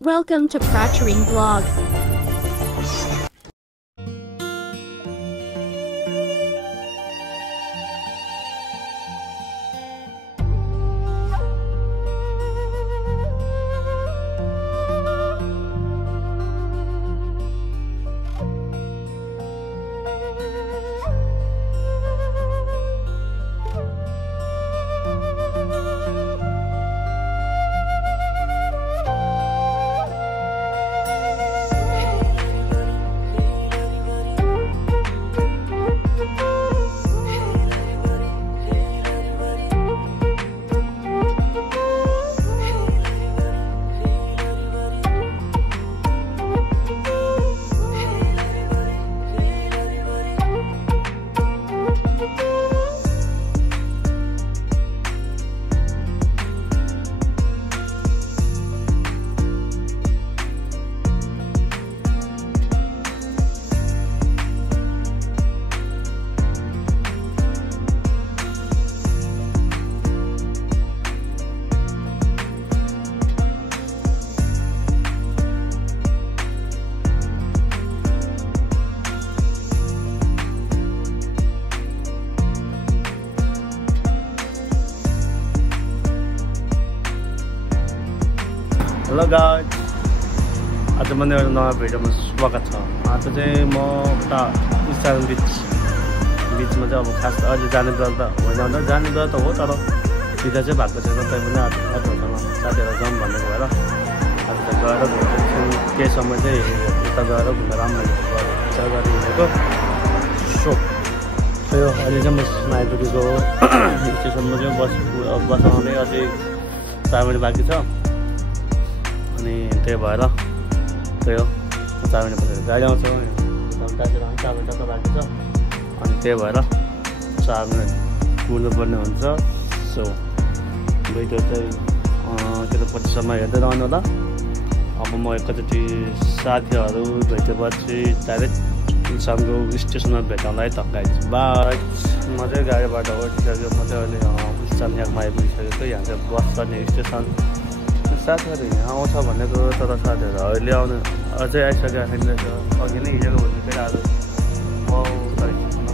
Welcome to Fracturing Vlog. Hello guys, आज मैले एउटा नयाँ भिडियोमा स्वागत छ। आज चाहिँ म उता स्टार बिचमा चाहिँ अब खास अहिले जाने बेला त होइन, जाने बेला त हो तर बिदा चाहिँ भएको छैन। तैपनि आज साथीहरू जाउँ भनेको भएर आज त गएर घुम्दैछु। केही समय चाहिँ उता गएर घुमेर विचार गरेर हिँडेको। सो त्यो अहिले चाहिँ म आइपुगेको स्टेसनमा चाहिँ बस आउने अझै 4 मिनट बाँकी छ। अनि त्यही भएर त्यही हो 4 मिनट पछि गाडी आउँछ, 4 मिनट त बाँकी छ। अनि त्यही भएर 4 मिनट कुर्नुपर्ने हुन्छ। सो भिडियो चाहिँ के त पछिसम्म हेर्दै रहनु होला। अब म एकैचोटि साथीहरू भेटेपछि डाइरेक्ट इन्सानको स्टेसनमा भेटाउनलाई तक्काइछ। बाई म चाहिँ गाडीबाट उठिसक्यो। म चाहिँ अहिले स्टेसन यहाँमा आइपुगिसकेको। यहाँ चाहिँ बस गर्ने स्टेसन। साथीहरू यहाँ आउँछ भनेको तर साथीहरू अहिले आउनु अझै आइसकेको छैन रहेछ। अघि नै हिँडेको भन्नु फेरि आज म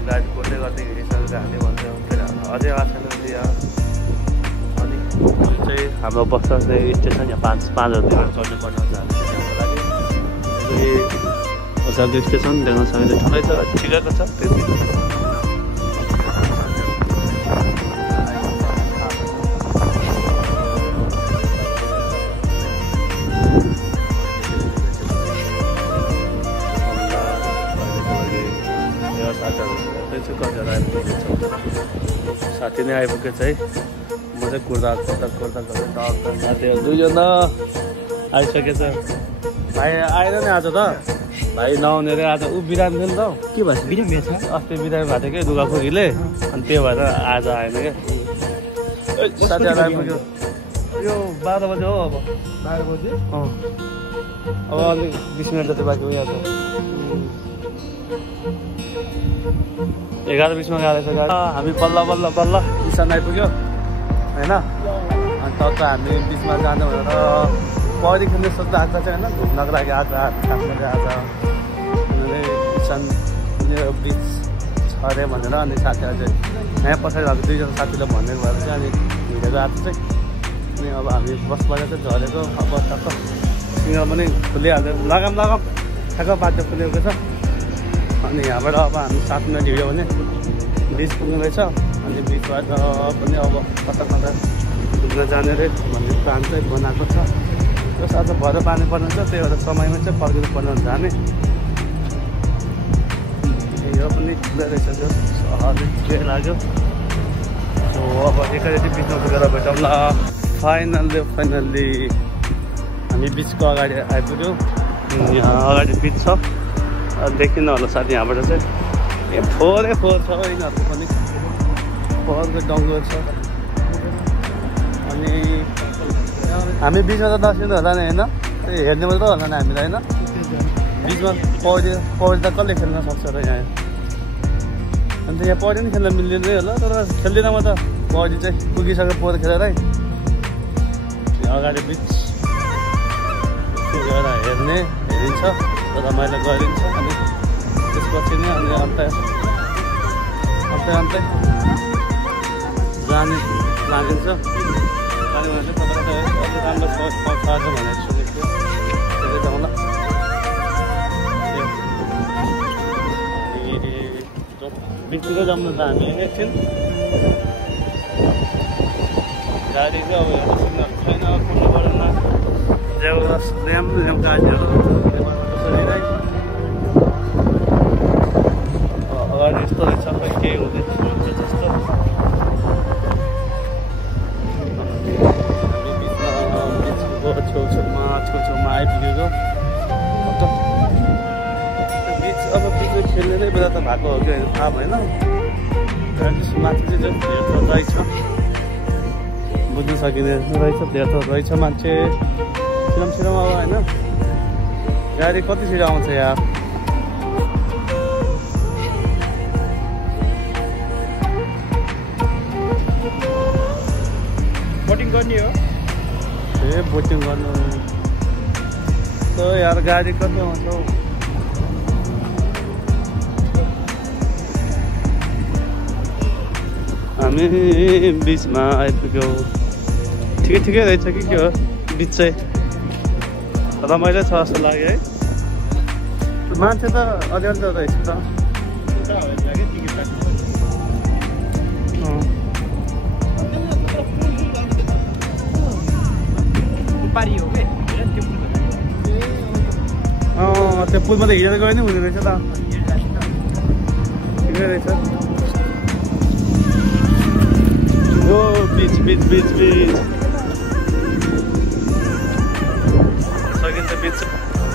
गाडी कुर्दै गर्दै हिँडिसकेको हामी भन्छ फेरि अझै आएको छैन यहाँ। अनि चाहिँ हाम्रो बस चाहिँ स्टेसन यहाँ 5-5 चढ्नु पर्ने हुन्छ हामी त्यसको लागि। बजारको स्टेसन देख्न सक्ने ठुलै छ, ठिकैको छ। त्यति साथी नै आइपुगेछ है। म चाहिँ कुर्दा साथीहरू 2जना आइसकेछ। भाइ आएन नि आज त, भाइ नआउने रे आज। ऊ बिरामी थियो नि त। के भन्छ बिरामी छ? अस्ति बिरामी भएको थियो कि दुःखखोरीले, अनि त्यही भएर आज आएन क्या। साथीहरू आइपुग्यो। यो 12 बजे हो। अब 12 बजे अब अलिक 20 मिनट जति बाँकी भइहाल्छ। 11:20 मा गएको रहेछ गाडी। हामी बल्ल स्टेसन आइपुग्यो होइन। अनि तब त हामी बिचमा जानु भनेर पौडी खेल्ने सोच्दा आएको चाहिँ होइन, घुम्नको लागि आज खासमा चाहिँ आज स्टेसन बिच छ अरे भनेर। अनि साथीहरू चाहिँ यहाँ पछाडि भएको 2जना साथीले भनेको भएर चाहिँ अनि हिँडेको आएको चाहिँ। अनि अब हामी बसबाट चाहिँ झरेको। अब टक्क सिग्नल पनि खुलिहाल्यो, लगाम ठ्याक्क बाटो खुलेको छ। अनि यहाँबाट अब हामी 7 मिनट हिँड्यो भने बिच पुग्नु रहेछ। अनि बिचबाट पनि अब कता घुम्न जाने रे भन्ने प्लान चाहिँ बनाएको छ। त्यस आज भएर पानी पर्ने छ, त्यही भएर समयमा चाहिँ फर्किनु पर्ने हुन्छ हामी। यो पनि खुल्दै रहेछ, जो के लाग्यो। सो अब एकैचोटि बिचमा पुगेर भेटौँला। फाइनल्ली हामी बिचको अगाडि आइपुग्यौँ। यहाँ अगाडि बिच छ, देखिन्न होला साथी। यहाँबाट चाहिँ फोहोर छ यिनीहरूको पनि, फोहोरको डङ्गो छ। अनि हामी बिचमा त नसिन्नु होला नि होइन, हेर्ने मात्रै होला नि हामीलाई होइन। बिचमा पौडी त कसले खेल्न सक्छ र यहाँ। अन्त यहाँ पौडी पनि खेल्न मिल्दैन होला, तर खेल्दिनँ म त पौडी चाहिँ। पुगिसक्यो पोहोर खेलेरै। अगाडि बिच घुम्ने हेरिन्छ रमाइलो गरिन्छ अनि त्यसपछि नै अनि अन्त्य जाने लागिन्छ जाने भने कता कता अलि राम्रो छ भनेर सुनेको थियो त्यसले जाउँला बिचको जाउँ न त हामी एकछिन गाडी चाहिँ अब हेर्नु सिग्नल छैन कुनै बडा ल्याम गाडीहरू अगाडि यस्तो रहेछ खै केही हुँदैछ जस्तो छेउछेउमा आइपुगेको बिच अब बिचको खेल्ने नै बेला त भएको हो कि थाहा भएन माथि चाहिँ जस्तो धेर थोर रहेछ बुझ्नु सकिने रहेछ धेर थोर रहेछ मान्छे छिराम अब होइन गाडी कति छिटो आउँछ यार बोटिङ गर्ने हो ए बोटिङ गर्नु त यार गाडी कति आउँछ हौ हामी बिचमा आइपुग्यौँ ठिकै रहेछ कि के हो बिच चाहिँ रमाइलो छ जस्तो लाग्यो है मान्छे त अलिअलि त रहेछ त त्यो पुलमा त हिँडेर गयो नि हुने रहेछ त ठिकै रहेछ यो बिच सकिन्छ बिच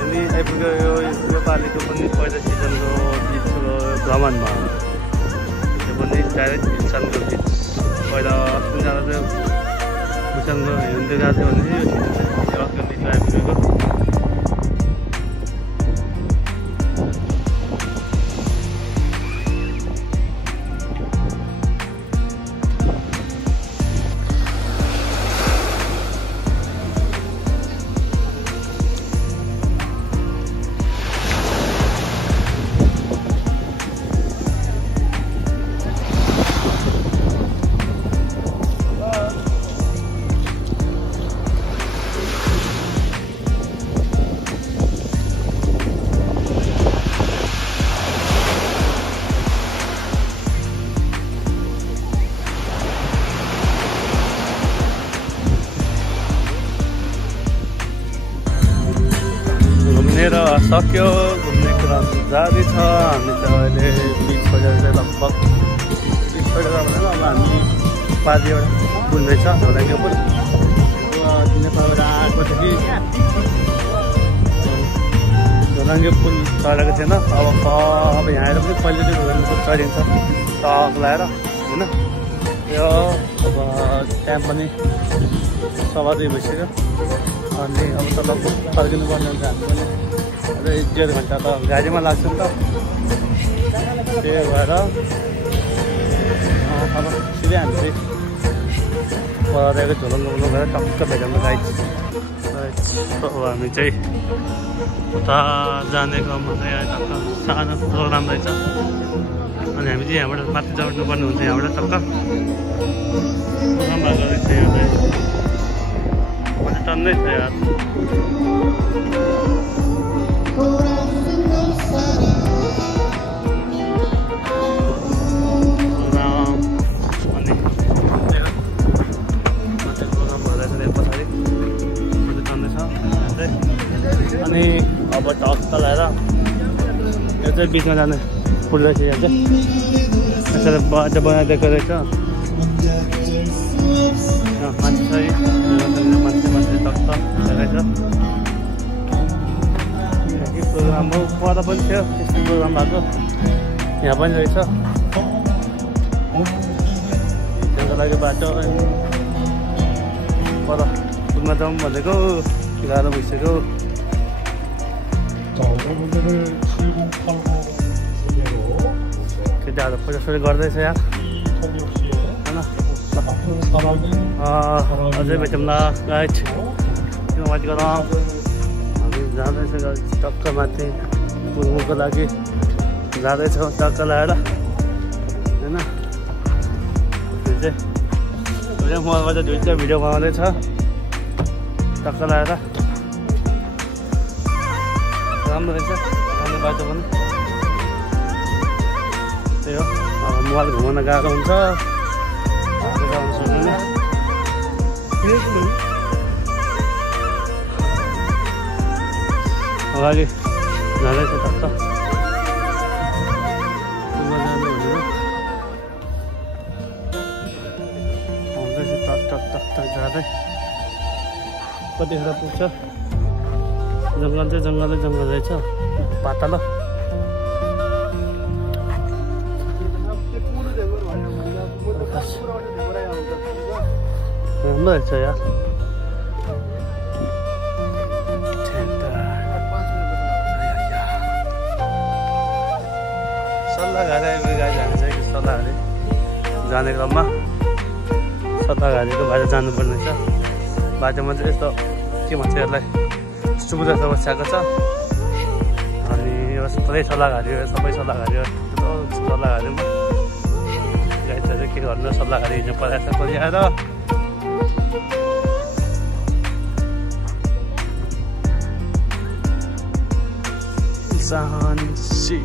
अनि आइपुग्यो यो पालिको पनि पहिलो सिजनको बिचको भ्रमणमा त्यो पनि डाइरेक्ट भुटानको बिच पहिला सुनजाँदा चाहिँ भुटानको हिँड्दै गएको थियो भने यो सिजन चाहिँ अर्को बिचमा आइपुगेको सक्यो घुम्ने कुरा जारी छ हामी त अहिले बिच खोजेर चाहिँ लगभग बिच खोजेर भनेर अब हामी पारि एउटा पुल रहेछ धौलाङ्गे पुल नेपालबाट आएको थियो कि धौलाङ्गे पुल चढेको थिएन अब यहाँ आएर पनि पहिले चाहिँ धौलाङ्गे पुल चढिन्छ टक लगाएर होइन यो अब टाइम पनि 2:15 भइसक्यो अनि अब त लगभग फर्किनु पर्ने हुन्छ हामी पनि अझै 1.5 घन्टा त गाडीमा लाग्छ नि त त्यही भएर अब सिधै हामी चाहिँ परेको झोलुङ गएर टक्क भेटाउनु गाइड अब हामी चाहिँ उता जाने क्रममा चाहिँ टक्क सानो प्रोग्राम रहेछ अनि हामी चाहिँ यहाँबाट माथि चढ्नुपर्ने हुन्छ यहाँबाट टक्क प्रोग्राम भएको रहेछ यहाँ चाहिँ पनि टन्नै छ यार अनि अब टक्क लगाएर यो चाहिँ बिचमा जाने पुल रहेछ यहाँ चाहिँ यसरी बाटो बनाइदिएको रहेछ मान्छे मान्छे टक्क रहेछ प्रोग्राम हो पर पनि थियो यस्तो प्रोग्राम भएको यहाँ पनि रहेछ त्यसको लागि बाटो पर पुलमा जाउँ भनेको गाह्रो भइसक्यो केटाहरू खोजाखोजी गर्दैछ यहाँ होइन अझै भेटौँ ल गाइड माथि गरौँ हामी जाँदैछ टक्क माथि पुग्नुको लागि जाँदैछौँ टक्क लगाएर होइन। त्यो चाहिँ मोबाइलबाट दुईवटा भिडियो बनाउँदैछ टक्क लगाएर। राम्रो रहेछ जाने बाटो पनि। त्यही हो मोबाइल घुमाउन गाह्रो हुन्छ अगाडि जाँदैछ टक्क आउँदैछ टक टक टक टक जाँदै कतिखेर पुग्छ। जङ्गल चाहिँ जङ्गलै जङ्गल रहेछ पातलो। राम्रो रहेछ यार। सल्लाहघारी गाडी जान्छ कि सल्लाहघारी जाने क्रममा सल्लाहघारीको बाटो जानुपर्ने छ। बाटोमा चाहिँ यस्तो के भन्छ यसलाई सुविधा समस्याको छ। अनि यो पुरै सल्लाहघारी हो सबै सल्लाहघारी हो सल्लाहघारीमा गाडीहरू के गर्नु सल्लाहघारी हिँड्नु परेको छ परिआएर। शान्ति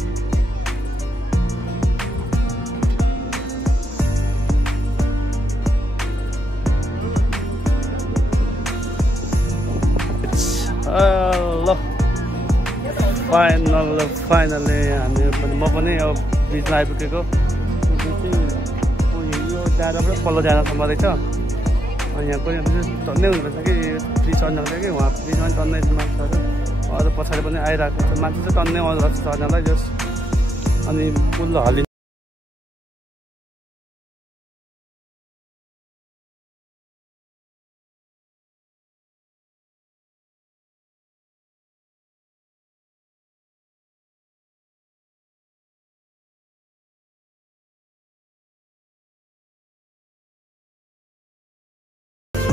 ल फाइनली हामी पनि म पनि अब बिचमा आइपुगेको। यो डाँडाबाट पल्लो डाँडासम्म रहेछ। अनि यहाँ पनि टन्नै हुनुपर्छ कि ब्रिज चढ्नको लागि उहाँ ब्रिजमा पनि टन्नै मान्छेहरू अरू पछाडि पनि आइरहेको छ मान्छे चाहिँ टन्नै आउँदो रहेछ चढ्नलाई जस। अनि पुल हल्लिन्छ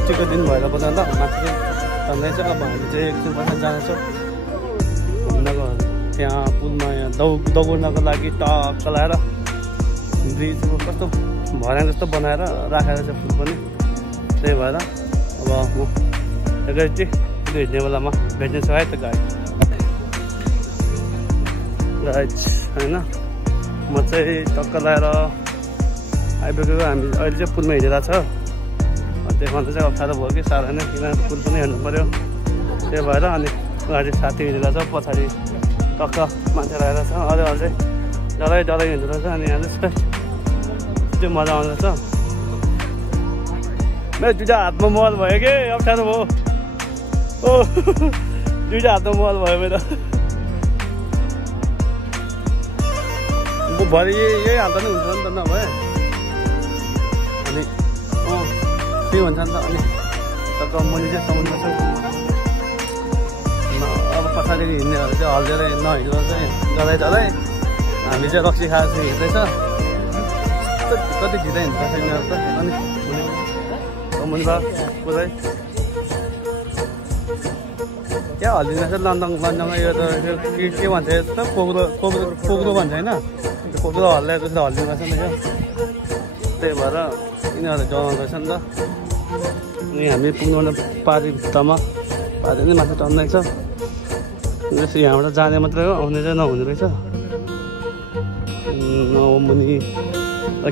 छुट्टीको दिन भएर बजार ल माथि टन्नै छ। अब हामी चाहिँ एकछिन पछाडि जानेछौँ घुम्नको त्यहाँ पुलमा यहाँ दौड्नको लागि टक्क लगाएर ब्रिज कस्तो भर्याङ जस्तो बनाएर राखेर छ पुल पनि। त्यही भएर अब म एकैचोटि पुल हिँड्ने बेलामा भेट्नेछु है त गाइड होइन। म चाहिँ टक्क लगाएर आइपुगेको। हामी अहिले चाहिँ पुलमा हिँडेर छ देखाउनु चाहिँ अप्ठ्यारो भयो कि साह्रो नै किनभने पुल पनि हेर्नु पऱ्यो। त्यही भएर अनि अगाडि साथी हिँडेर छ पछाडि टक्क मान्छे रहेर छ। अरू अझै डराइ डराइ हिँड्दो रहेछ। अनि यहाँ जस्तै त्यो मजा आउँदैछ। मेरो दुईवटा हातमा मोबाइल भयो कि अप्ठ्यारो भयो। ओ दुईवटा हातमा मोबाइल भयो मेरो। भरे यही हाल्दा नै हुन्छ नि त नभए। अनि त्यही हुन्छ नि त। अनि टक्क मुनि चाहिँ समुद्र छ। अब पछाडि हिँड्नेहरू चाहिँ हल्लिएर नहिँडेर चाहिँ डराइ डराइ हामी चाहिँ रक्सी खाएर चाहिँ हिँड्दैछ। कति ढिलो हिँड्छ यिनीहरू त। अनि मुनि भयो पुरै क्या हल्लिँदैछ लन्डङ यो त के भन्छ यस्तो कोक्रो भन्छ होइन। त्यो कोक्रो हल्लाएर जस्तो हल्लिँदैछ नि क्या। त्यही भएर यिनीहरू डराउँदैछ नि त। अनि हामी पुग्नु पारी भित्तामा पारी नै माथि टन्नै छ। यहाँबाट जाने मात्रै हो आउने चाहिँ नहुने रहेछ। मुनि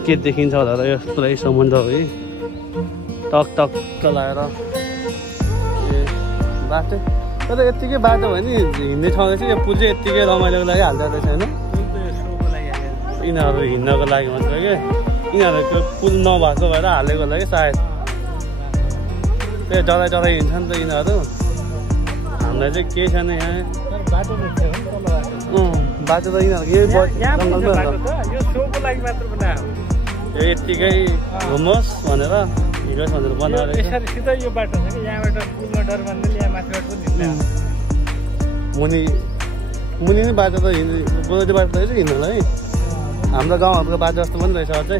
के देखिन्छ होला र यो पुरै समुद्र हो है। टक टक्क लगाएर ए बाटो तर यत्तिकै बाटो भयो नि हिँड्ने ठाउँ रहेछ। यो पुल चाहिँ यत्तिकै रमाइलोको लागि हाल्दो रहेछ होइन। यिनीहरू हिँड्नको लागि मात्र के यिनीहरूको पुल नभएको भएर हालेको होला कि सायद। त्यही डराइ डराइ हिँड्छ नि त यिनीहरू। हामीलाई चाहिँ केही छैन यहाँ बाटो त यिनीहरूको यही यो यत्तिकै घुमोस् भनेर हिँडोस् भनेर बनाएर मुनि मुनि नै बाटो त गोदरी बाटो रहेछ हिँड्नलाई। हाम्रो गाउँहरूको बाटो जस्तो पनि रहेछ अझै।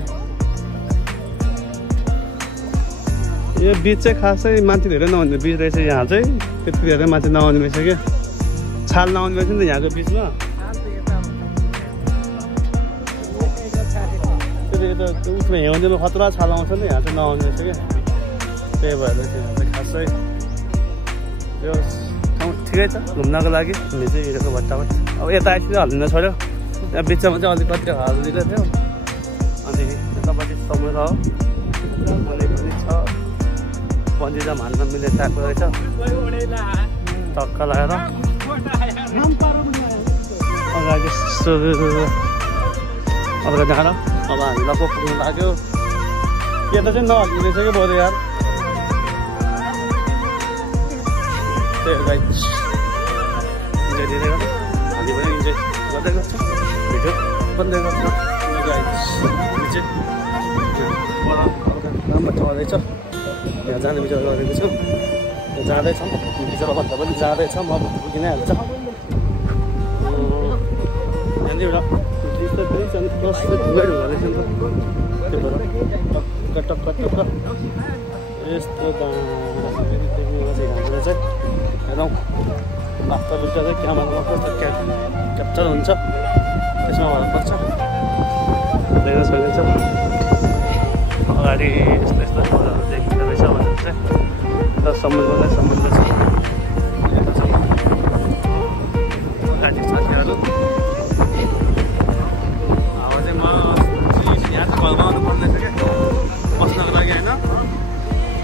यो बिच चाहिँ खासै मान्छे धेरै नहुने बिच रहेछ यहाँ चाहिँ। त्यति धेरै मान्छे नआउने रहेछ क्या। छाल नआउनु रहेछ नि त यहाँको बिचमा त्यो उसमा हिउँदेमा खतरा छाल आउँछ नि यहाँ चाहिँ नआउने रहेछ क्या त्यही भएर चाहिँ यहाँ चाहिँ खासै यो ठाउँ ठिकै छ घुम्नको लागि हुने चाहिँ हिँडेको भट्टामा अब यता आइसक्यो हल्लिन छोड्यो त्यहाँ बिचमा चाहिँ अलिकति हल्लिँदै थियो अनि यतापट्टि समुद्र हो अनि पनि छ बन्जिजम हान्न मिल्ने टाइपको रहेछ टक्क लगाएर अगाडि अर्को जाँड अब हामीलाई पो पुग्नु लाग्यो यता चाहिँ नहल्लिने रहेछ कि बरु यार त्यही गाइस इन्जोय दिँदै गर्छ हामी पनि इन्जोय गर्दै गर्छ भिडियो बन्दै गर्छ गाइस राम्रो ठाउँ रहेछ यहाँ जाने विचार गरेको छु जाँदैछौँ विचार भन्दा पनि जाँदैछौँ अब पुगि नै हाल्छ यहाँनिर एउटा ब्रिज अनि प्लस ढुङ्गाहरू हुँदो रहेछ नि त त्यो भएर टक्क टक्क यस्तो हाम्रो चाहिँ हेरौँ वास्तविकता चाहिँ क्यामेरामा कस्तो क्याप्चर हुन्छ त्यसमा भन्नुपर्छ देख्न सकिन्छ अगाडि यस्तो यस्तो ठाउँहरू देखिँदो रहेछ भनेर चाहिँ यता समुद्र छ यता चाहिँ अगाडि साथीहरू अब चाहिँ म यहाँ चाहिँ घरमा आउनु पर्दैछ क्या बस्नको लागि होइन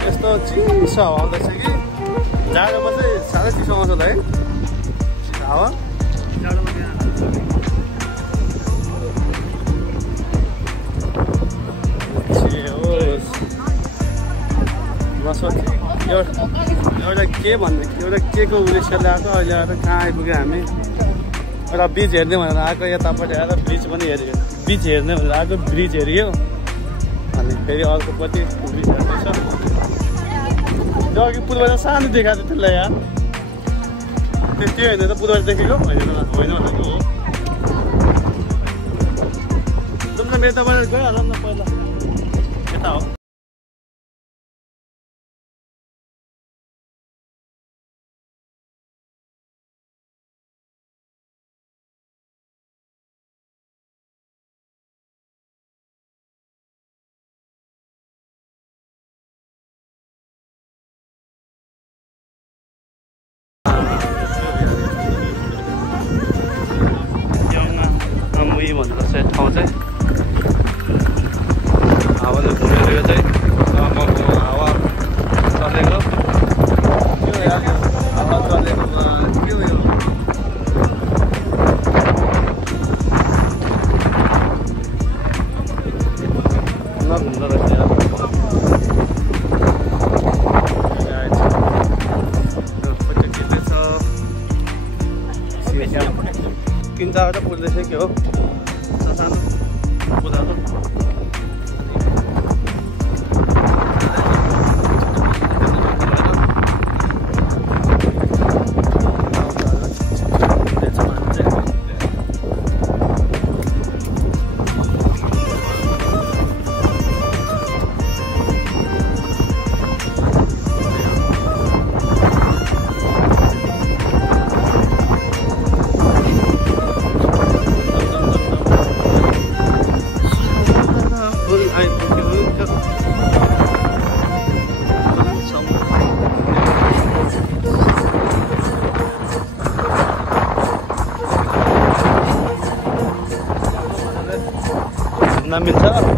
यस्तो चिसो हावा आउँदैछ कि जाडोमा चाहिँ साह्रै चिसो आउँछ होला है हावा जाडोमा एउटा के भन्नु एउटा के को उद्देश्यले आएको अहिले आएर कहाँ आइपुग्यो हामी एउटा ब्रिज हेर्ने भनेर आएको यतापट्टि आएर ब्रिज पनि हेऱ्यो ब्रिज हेर्ने भनेर आएको ब्रिज हेऱ्यो अनि फेरि अर्कोपट्टि ब्रिज हेर्दैछ जो अघि पुलबाट सानो देखाएको थियो त्यसलाई यार त्यो होइन त पुलबाट देखेको होइन भनेको हो जाउँ न यताबाट गइहालौँ न पहिला यता हो भनेर चाहिँ ठाउँ चाहिँ हावाले घुमेर यो चाहिँ हावा चलेको हावा चलेको के हो यो नघुम्दो रहेछ तिन चारवटा पुग्दैछ के हो सानो कुदाको मिल्छ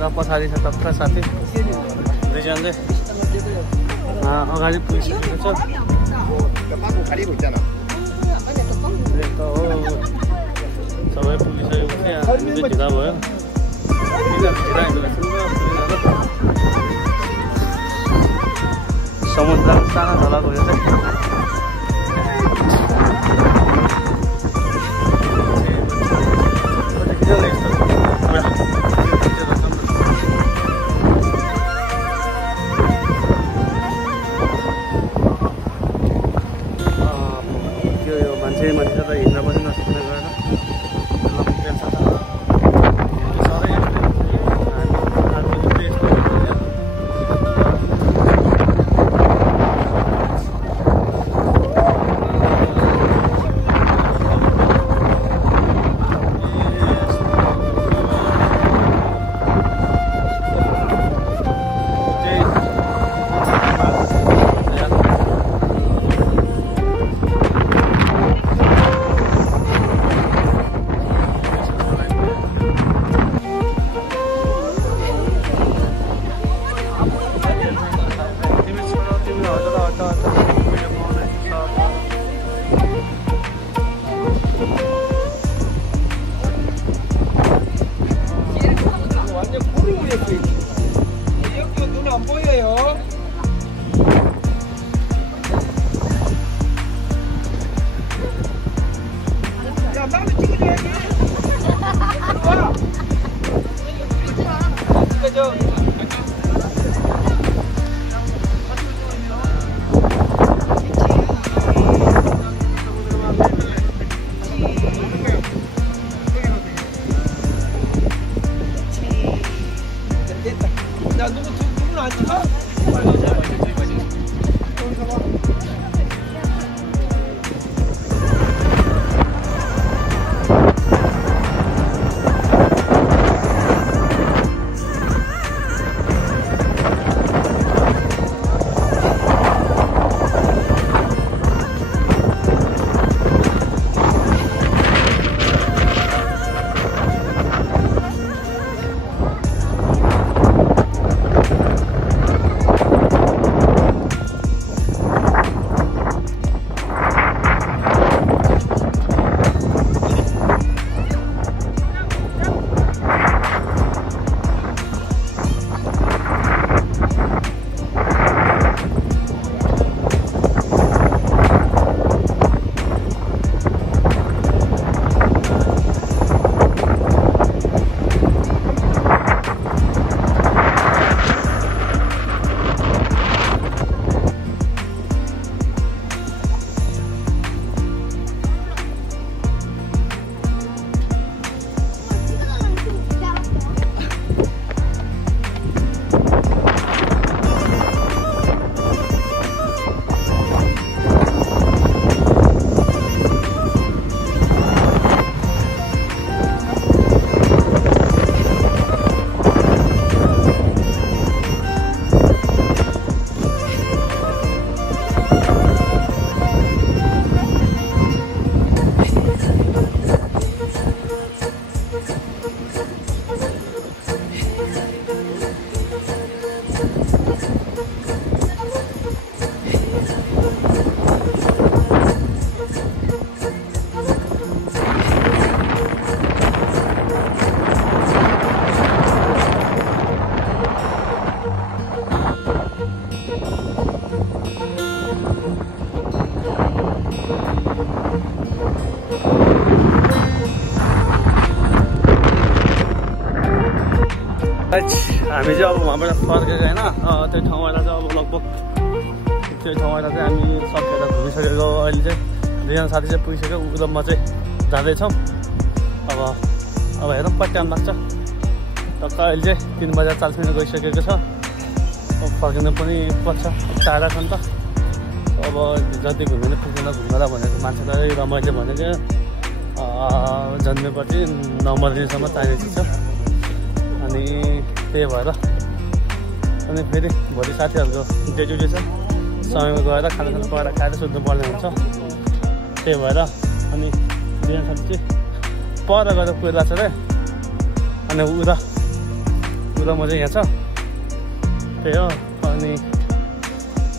र पछाडि छ टक्क साथी दुईजनाले अगाडि पुगिसकेको छ सबै पुगिसकेको थियो ढिला भयो समुद्र सानो झलक हो यो चाहिँ मान्छे त हिँड्न पनि नसक्ने गरेर हामी चाहिँ अब वहाँबाट फर्केको होइन त्यो ठाउँबाट चाहिँ अब लगभग त्यो ठाउँबाट चाहिँ हामी सकेर घुमिसकेको अहिले चाहिँ दुईजना साथी चाहिँ पुगिसक्यो ऊ र म चाहिँ जाँदैछौँ अब हेरौँ कति टाइम लाग्छ टक्क अहिले चाहिँ 3:40 मिनट गइसकेको छ अब फर्किनु पनि पर्छ टाढा छ नि त अब जति घुमेर पुग्दैन घुमेर भनेको मान्छेलाई र मैले भनेको जन्मेपछि नमर्नेसम्म चाहिने चिज छ अनि त्यही भएर अनि फेरि भोलि साथीहरूको ड्युटी छ समयमा गएर खानासाना पकाएर खाएर सुत्नु पर्ने हुन्छ त्यही भएर अनि दुईजना साथी चाहिँ पर गएर कुदेर छ अरे अनि ऊ र म चाहिँ यहाँ छ त्यही हो अनि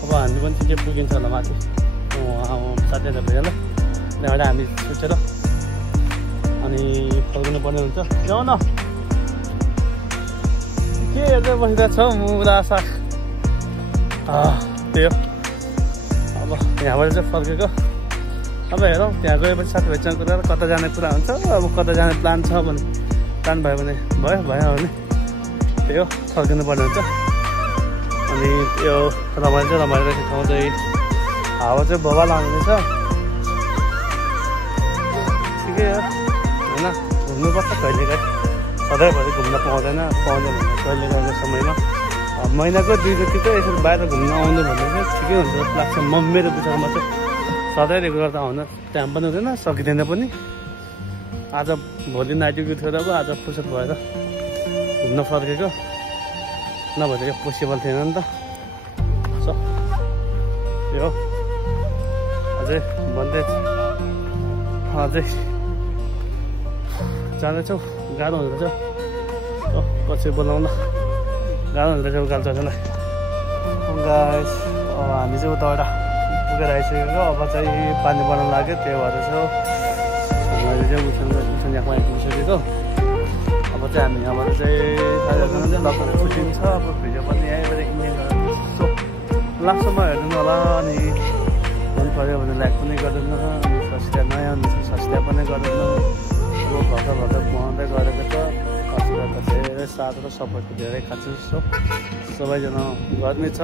अब हामी पनि ठिकै पुगिन्छ होला माथि साथीहरू भेट ल त्यहाँबाट हामी छुटेर अनि फर्किनु पर्ने हुन्छ जाउँ न के हेर्दै बसिरहेको छ मुला साग त्यही हो अब यहाँबाट चाहिँ फर्केको अब हेरौँ त्यहाँ गएपछि साथीभाइसँग कुरा कता जाने कुरा हुन्छ अब कता जाने प्लान छ भने प्लान भयो भने भयो भने त्यही हो फर्किनु पर्ने हुन्छ अनि त्यो रमाइलो चाहिँ रमाइलो रहेको ठाउँ चाहिँ हावा चाहिँ बवाल आउँदैछ ठिकै हो होइन घुम्नुपर्छ कहिलेकाहीँ सधैँभरि घुम्न पाउँदैन भने कहिले गएको समयमा महिनाको 2 जतिको यसरी बाहिर घुम्न आउनु भन्ने चाहिँ ठिकै हुन्छ जस्तो लाग्छ मेरो विचारमा चाहिँ सधैँ रेगुलर त आउन टाइम पनि हुँदैन सकिँदैन पनि आज भोलि नाइट ड्युटी थियो र अब आज फुर्सद भएर घुम्न फर्केको नभए पोसिबल थिएन नि त सो यो अझै भन्दै अझै जाँदैछौँ गाह्रो हुँदो रहेछ पछि बोलाउन गाह्रो हुँदो रहेछ उकालो चढ्नलाई गाइस हामी चाहिँ उताबाट पुगेर आइसकेको अब चाहिँ पानी पर्न लाग्यो त्यही भएर चाहिँ मैले चाहिँ उसन यहाँमा आइपुगिसकेको अब चाहिँ हामी यहाँबाट चाहिँ साथीहरूसँग चाहिँ लगभग छुट्टिन्छ अब भिडियो पनि यहीँबाट इन्डियन सो लास्टसम्म हेर्नु होला अनि मन पऱ्यो भने लाइक पनि गर्दैन अनि सब्सक्राइब नयाँ सब्सक्राइब पनि गर्दैन यो भर्खर पढाउँदै गरेको छ हजुरहरूको धेरै साथ र सपोर्ट धेरै खान्छु सो सबैजना गर्मी छ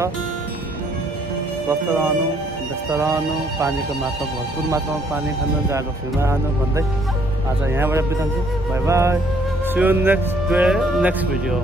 स्वस्थ रहनु व्यस्त रहनु पानीको मात्रा भरपुर मात्रामा पानी खानु जाडो फिल्ममा खानु भन्दै आज यहाँबाट बिताउँछु bye bye see you next video